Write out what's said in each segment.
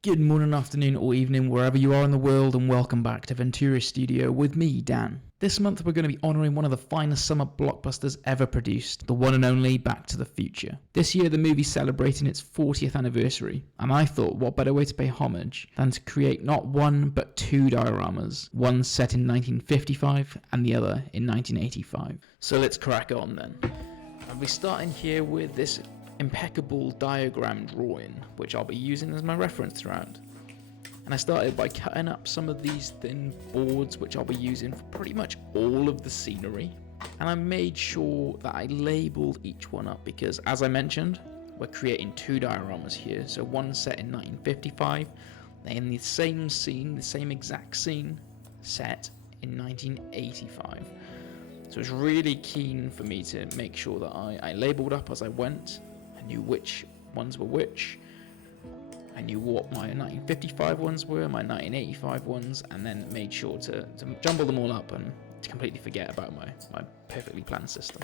Good morning, afternoon or evening wherever you are in the world, and welcome back to Ventura Studio with me, Dan. This month we're going to be honouring one of the finest summer blockbusters ever produced, the one and only Back to the Future. This year the movie's celebrating its 40th anniversary, and I thought what better way to pay homage than to create not one but two dioramas, one set in 1955 and the other in 1985. So let's crack on then. I'll be starting here with this impeccable diagram drawing, which I'll be using as my reference throughout. And I started by cutting up some of these thin boards, which I'll be using for pretty much all of the scenery. And I made sure that I labeled each one up because, as I mentioned, we're creating two dioramas here. So one set in 1955, and the same scene, the same exact scene, set in 1985. So it's really keen for me to make sure that I labeled up as I went. I knew which ones were which. I knew what my 1955 ones were, my 1985 ones, and then made sure to jumble them all up and to completely forget about my perfectly planned system.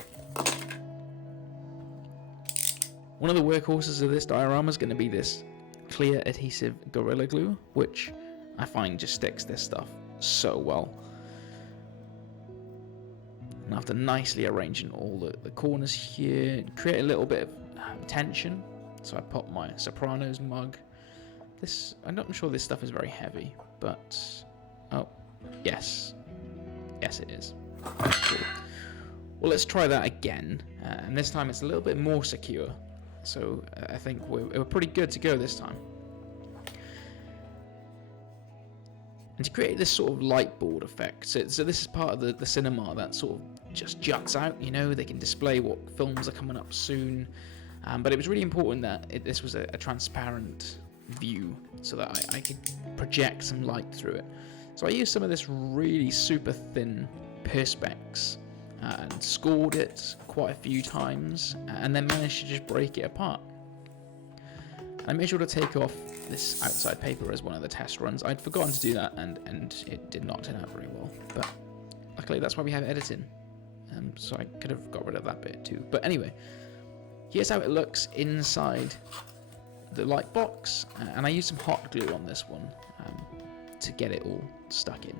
One of the workhorses of this diorama is going to be this clear adhesive Gorilla Glue, which I find just sticks this stuff so well. And after nicely arranging all the corners here, create a little bit of tension. So I put my Sopranos mug. I'm not sure this stuff is very heavy, but oh, yes it is. Cool. Well, let's try that again, and this time it's a little bit more secure. So I think we're pretty good to go this time. And to create this sort of light board effect, so this is part of the cinema that sort of just juts out. You know, they can display what films are coming up soon. But it was really important that this was a transparent view so that I could project some light through it. So I used some of this really super thin Perspex and scored it quite a few times and then managed to just break it apart. I made sure to take off this outside paper as one of the test runs. I'd forgotten to do that and it did not turn out very well. But luckily that's why we have editing. So I could have got rid of that bit too. But anyway, here's how it looks inside the light box, and I used some hot glue on this one to get it all stuck in.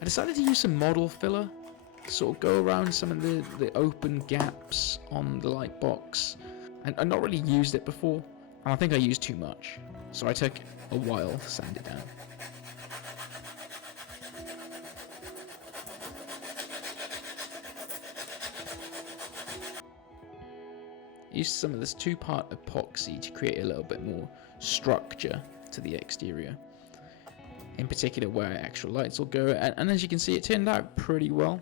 I decided to use some model filler to sort of go around some of the open gaps on the light box. I've not really used it before, and I think I used too much, so I took a while to sand it down. Used some of this two-part epoxy to create a little bit more structure to the exterior, in particular where extra lights will go, and as you can see, it turned out pretty well.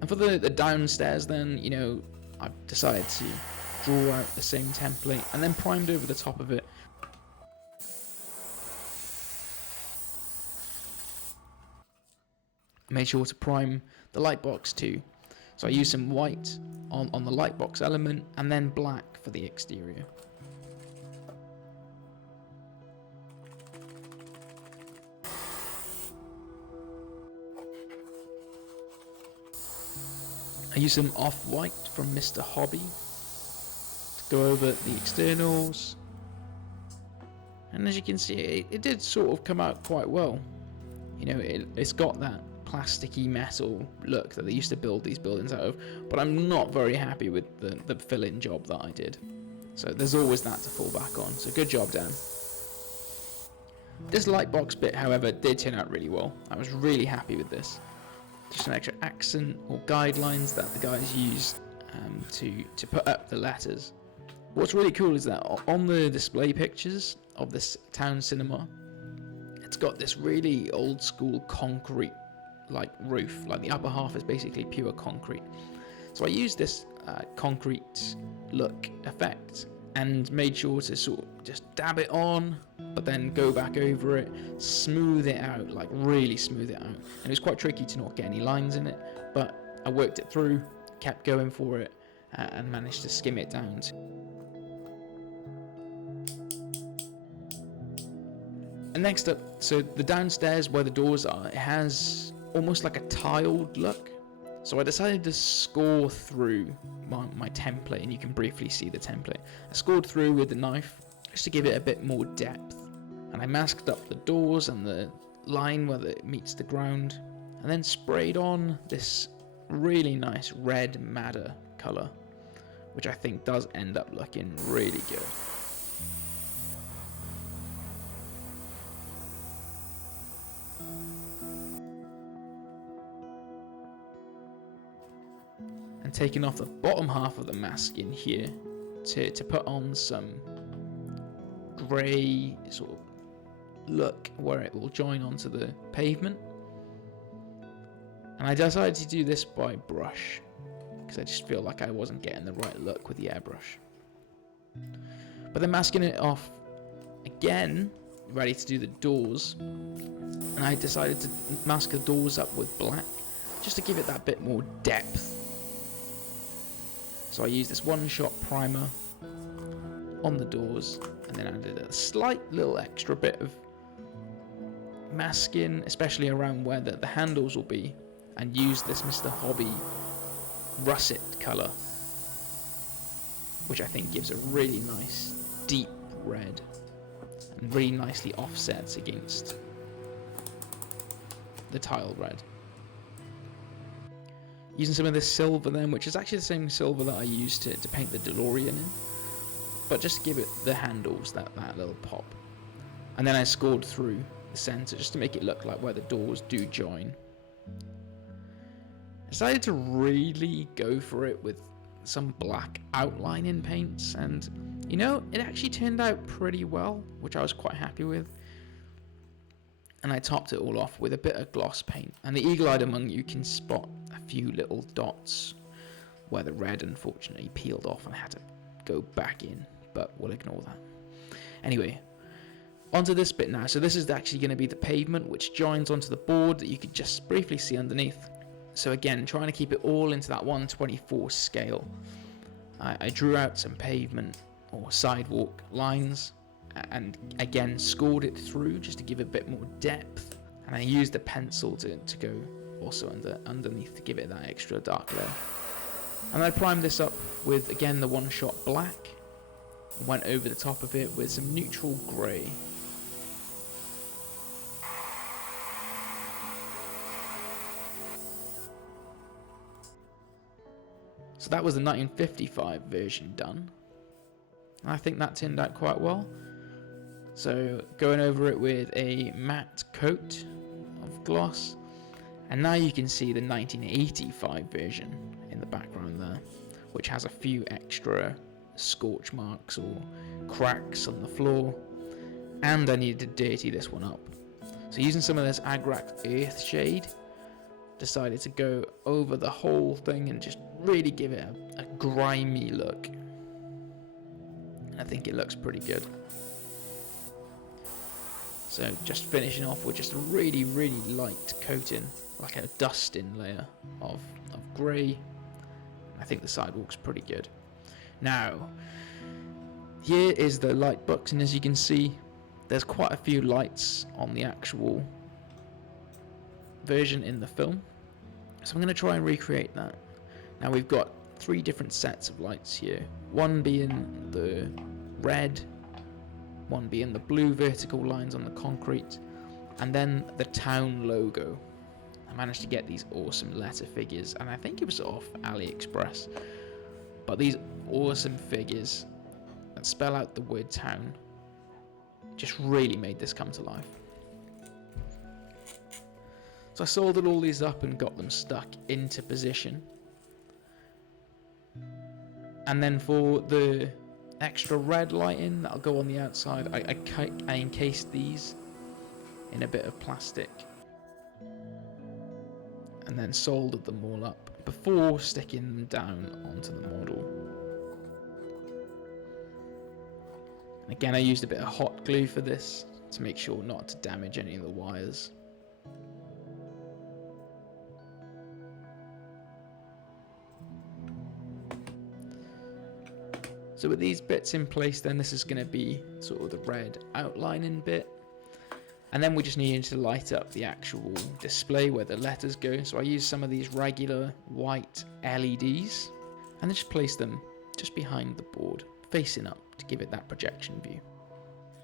And for the downstairs then, you know, I've decided to draw out the same template and then primed over the top of it. Made sure to prime the light box too. So I used some white on the light box element and then black for the exterior. I used some off-white from Mr. Hobby to go over the externals, and as you can see, it did sort of come out quite well. You know, it's got that plasticky metal look that they used to build these buildings out of, but I'm not very happy with the fill-in job that I did. So there's always that to fall back on, so good job, Dan. This light box bit, however, did turn out really well. I was really happy with this. Just some extra accent or guidelines that the guys used to put up the letters. What's really cool is that on the display pictures of this town cinema, it's got this really old school concrete like roof, like the upper half is basically pure concrete. So I used this concrete look effect and made sure to sort of just dab it on, but then go back over it, smooth it out, like really smooth it out. And it was quite tricky to not get any lines in it, but I worked it through, kept going for it, and managed to skim it down. And next up, so the downstairs where the doors are, it has almost like a tiled look. So I decided to score through my template, and you can briefly see the template. I scored through with the knife just to give it a bit more depth. And I masked up the doors and the line where it meets the ground, and then sprayed on this really nice red madder colour, which I think does end up looking really good. And taking off the bottom half of the mask in here to put on some grey sort of look where it will join onto the pavement. And I decided to do this by brush because I just feel like I wasn't getting the right look with the airbrush. But then masking it off again, ready to do the doors, and I decided to mask the doors up with black just to give it that bit more depth. So I used this one-shot primer on the doors, and then added a slight little extra bit of masking, especially around where the handles will be, and used this Mr. Hobby russet colour, which I think gives a really nice deep red and really nicely offsets against the tile red. Using some of this silver then, which is actually the same silver that I used to paint the DeLorean in, but just to give it the handles that little pop. And then I scored through the centre just to make it look like where the doors do join. I decided to really go for it with some black outlining paints, and you know, it actually turned out pretty well, which I was quite happy with. And I topped it all off with a bit of gloss paint, and the eagle-eyed among you can spot a few little dots where the red unfortunately peeled off and I had to go back in, but we'll ignore that. Anyway, onto this bit now. So this is actually going to be the pavement which joins onto the board that you could just briefly see underneath. So again, trying to keep it all into that 1/24 scale. I drew out some pavement or sidewalk lines, and again scored it through just to give a bit more depth, and I used a pencil to go also underneath to give it that extra dark layer. And I primed this up with again the one-shot black, went over the top of it with some neutral grey. So that was the 1955 version done. And I think that turned out quite well. So going over it with a matte coat of gloss, and now you can see the 1985 version in the background there, which has a few extra scorch marks or cracks on the floor, and I needed to dirty this one up. So using some of this Agrax Earth shade, decided to go over the whole thing and just really give it a grimy look. And I think it looks pretty good. So just finishing off with just a really, really light coating, like a dusting layer of grey. I think the sidewalk's pretty good. Now, here is the light box, and as you can see, there's quite a few lights on the actual version in the film. So I'm going to try and recreate that. Now we've got 3 different sets of lights here. One being the red, one being the blue vertical lines on the concrete, and then the town logo. I managed to get these awesome letter figures, and I think it was off AliExpress, but these awesome figures that spell out the word town just really made this come to life. So I soldered all these up and got them stuck into position. And then for the extra red lighting that'll go on the outside, I encased these in a bit of plastic and then soldered them all up before sticking them down onto the model. And again, I used a bit of hot glue for this to make sure not to damage any of the wires. So with these bits in place, then this is going to be sort of the red outlining bit. And then we just need to light up the actual display where the letters go. So I use some of these regular white LEDs and just place them just behind the board, facing up to give it that projection view.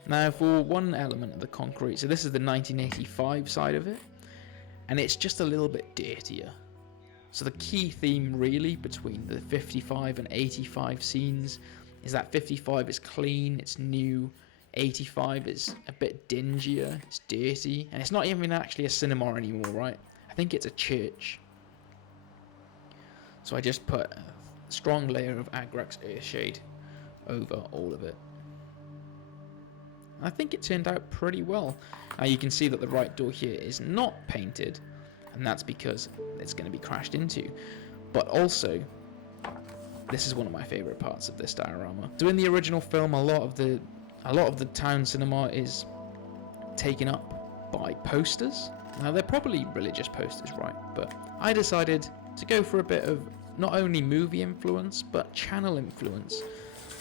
Now for one element of the concrete, so this is the 1985 side of it, and it's just a little bit dirtier. So the key theme really between the 55 and 85 scenes is that 55 is clean, it's new, 85 is a bit dingier, it's dirty, and it's not even actually a cinema anymore, right? I think it's a church. So I just put a strong layer of Agrax Earthshade over all of it. I think it turned out pretty well. Now you can see that the right door here is not painted, and that's because it's going to be crashed into. But also, this is one of my favourite parts of this diorama. So in the original film, a lot of the town cinema is taken up by posters. Now they're probably religious posters, right? But I decided to go for a bit of not only movie influence, but channel influence.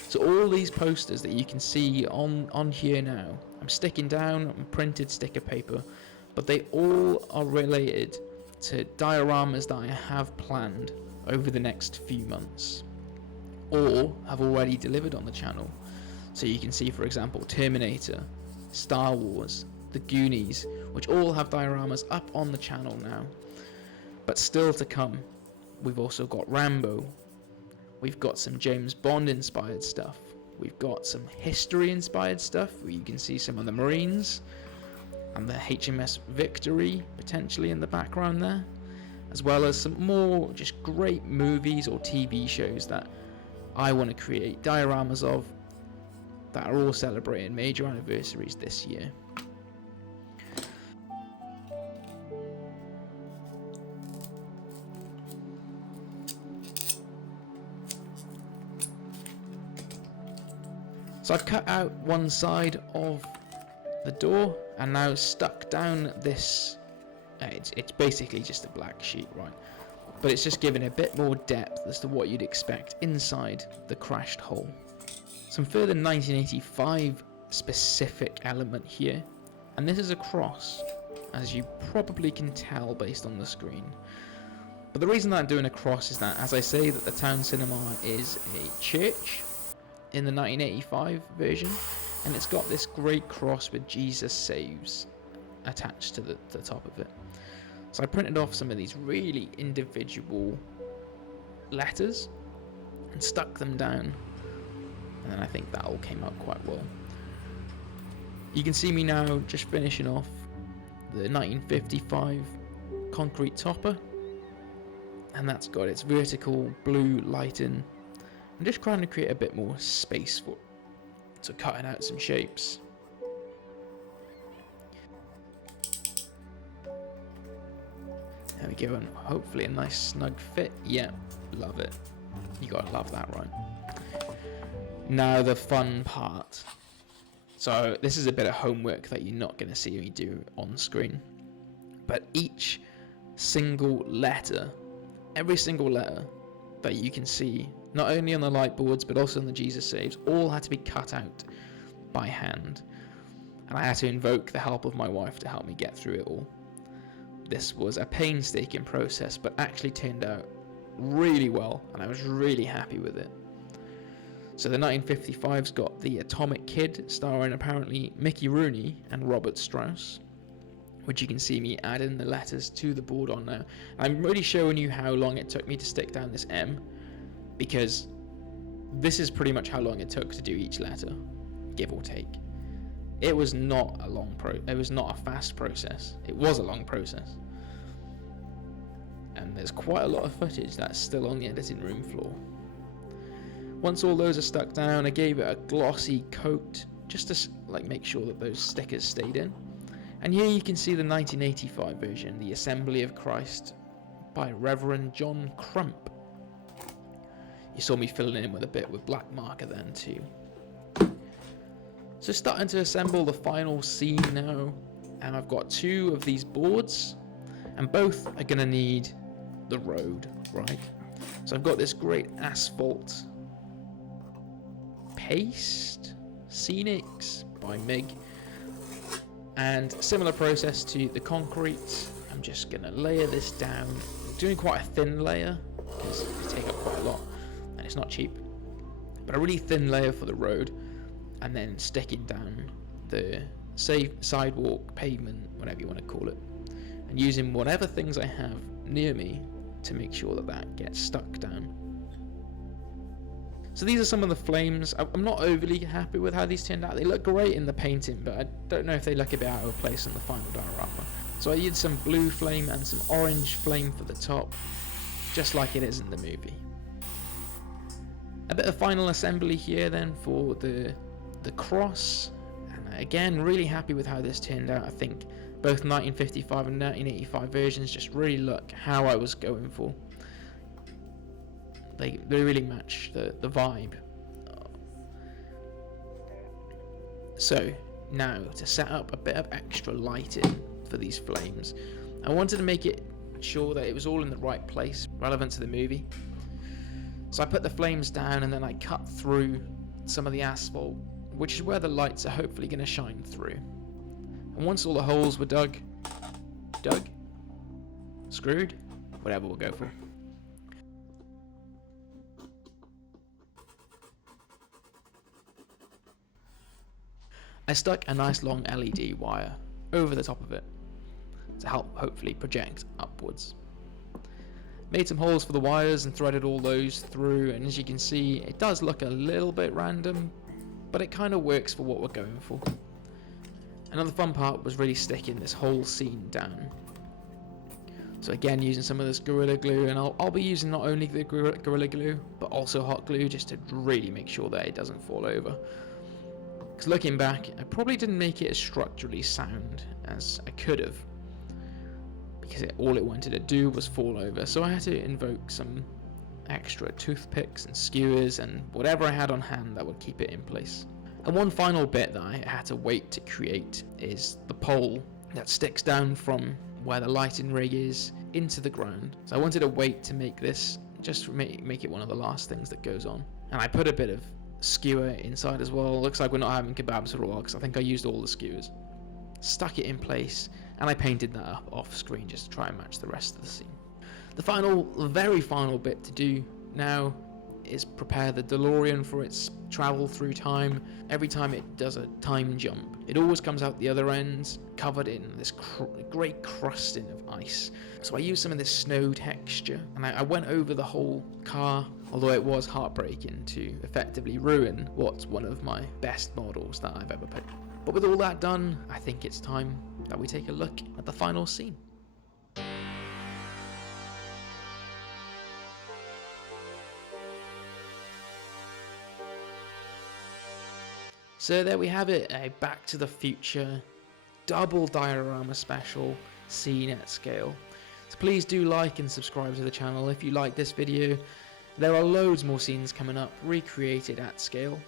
So all these posters that you can see on here now, I'm sticking down on printed sticker paper, but they all are related to dioramas that I have planned over the next few months, or have already delivered on the channel. So you can see, for example, Terminator, Star Wars, The Goonies, which all have dioramas up on the channel now. But still to come, we've also got Rambo, we've got some James Bond inspired stuff, we've got some history inspired stuff where you can see some of the Marines and the HMS Victory potentially in the background there, as well as some more just great movies or TV shows that I want to create dioramas of that are all celebrating major anniversaries this year. So I've cut out one side of the door and now stuck down this, it's basically just a black sheet, right? But it's just given a bit more depth as to what you'd expect inside the crashed hull. Some further 1985 specific element here, and this is a cross, as you probably can tell based on the screen. But the reason that I'm doing a cross is that, as I say, that the town cinema is a church in the 1985 version, and it's got this great cross with Jesus Saves attached to the top of it. So I printed off some of these really individual letters and stuck them down, and then I think that all came out quite well. You can see me now just finishing off the 1955 concrete topper, and that's got its vertical blue lighting. I'm just trying to create a bit more space for it, so cutting out some shapes. There we go, and hopefully a nice snug fit. Yeah, love it. You gotta love that, right? Now the fun part. So this is a bit of homework that you're not gonna see me do on screen. But each single letter, every single letter that you can see, not only on the light boards but also on the Jesus Saves, all had to be cut out by hand. And I had to invoke the help of my wife to help me get through it all. This was a painstaking process, but actually turned out really well, and I was really happy with it. So the 1955's got the Atomic Kid, starring apparently Mickey Rooney and Robert Strauss, which you can see me adding the letters to the board on now. I'm really showing you how long it took me to stick down this M, because this is pretty much how long it took to do each letter, give or take. It was not a fast process. It was a long process. And there's quite a lot of footage that's still on the editing room floor. Once all those are stuck down, I gave it a glossy coat just to make sure that those stickers stayed in. And here you can see the 1985 version, The Assembly of Christ by Reverend John Crump. You saw me filling in with a bit with black marker then too. So starting to assemble the final scene now, and I've got two of these boards, and both are going to need the road, right? So I've got this great asphalt Paste Scenics by Mig. And similar process to the concrete, I'm just going to layer this down. I'm doing quite a thin layer because they take up quite a lot and it's not cheap. But a really thin layer for the road, and then sticking down the sidewalk, pavement, whatever you want to call it, and using whatever things I have near me to make sure that that gets stuck down. So these are some of the flames. I'm not overly happy with how these turned out. They look great in the painting, but I don't know if they look a bit out of place in the final diorama. So I used some blue flame and some orange flame for the top, just like it is in the movie. A bit of final assembly here then for the cross. And again, really happy with how this turned out. I think both 1955 and 1985 versions just really look how I was going for. They really match the vibe. So now to set up a bit of extra lighting for these flames, I wanted to make it sure that it was all in the right place, relevant to the movie. So I put the flames down and then I cut through some of the asphalt, which is where the lights are hopefully going to shine through. And once all the holes were dug, screwed, whatever we'll go for. I stuck a nice long LED wire over the top of it to help hopefully project upwards. Made some holes for the wires and threaded all those through, and as you can see it does look a little bit random, but it kind of works for what we're going for. Another fun part was really sticking this whole scene down. So again, using some of this Gorilla Glue, and I'll be using not only the Gorilla Glue but also hot glue just to really make sure that it doesn't fall over. Because looking back, I probably didn't make it as structurally sound as I could have, because all it wanted to do was fall over. So I had to invoke some extra toothpicks and skewers and whatever I had on hand that would keep it in place. And one final bit that I had to wait to create is the pole that sticks down from where the lighting rig is into the ground. So I wanted to wait to make this, just make it one of the last things that goes on. And I put a bit of skewer inside as well. Looks like we're not having kebabs for a while because I think I used all the skewers. Stuck it in place and I painted that up off screen just to try and match the rest of the scene. The very final bit to do now is prepare the DeLorean for its travel through time. Every time it does a time jump, it always comes out the other end covered in this great crusting of ice. So I used some of this snow texture and I went over the whole car, although it was heartbreaking to effectively ruin what's one of my best models that I've ever picked. But with all that done, I think it's time that we take a look at the final scene. So there we have it, a Back to the Future double diorama special scene at scale. So please do like and subscribe to the channel if you like this video. There are loads more scenes coming up, recreated at scale,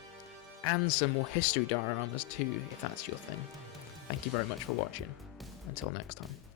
and some more history dioramas too, if that's your thing. Thank you very much for watching. Until next time.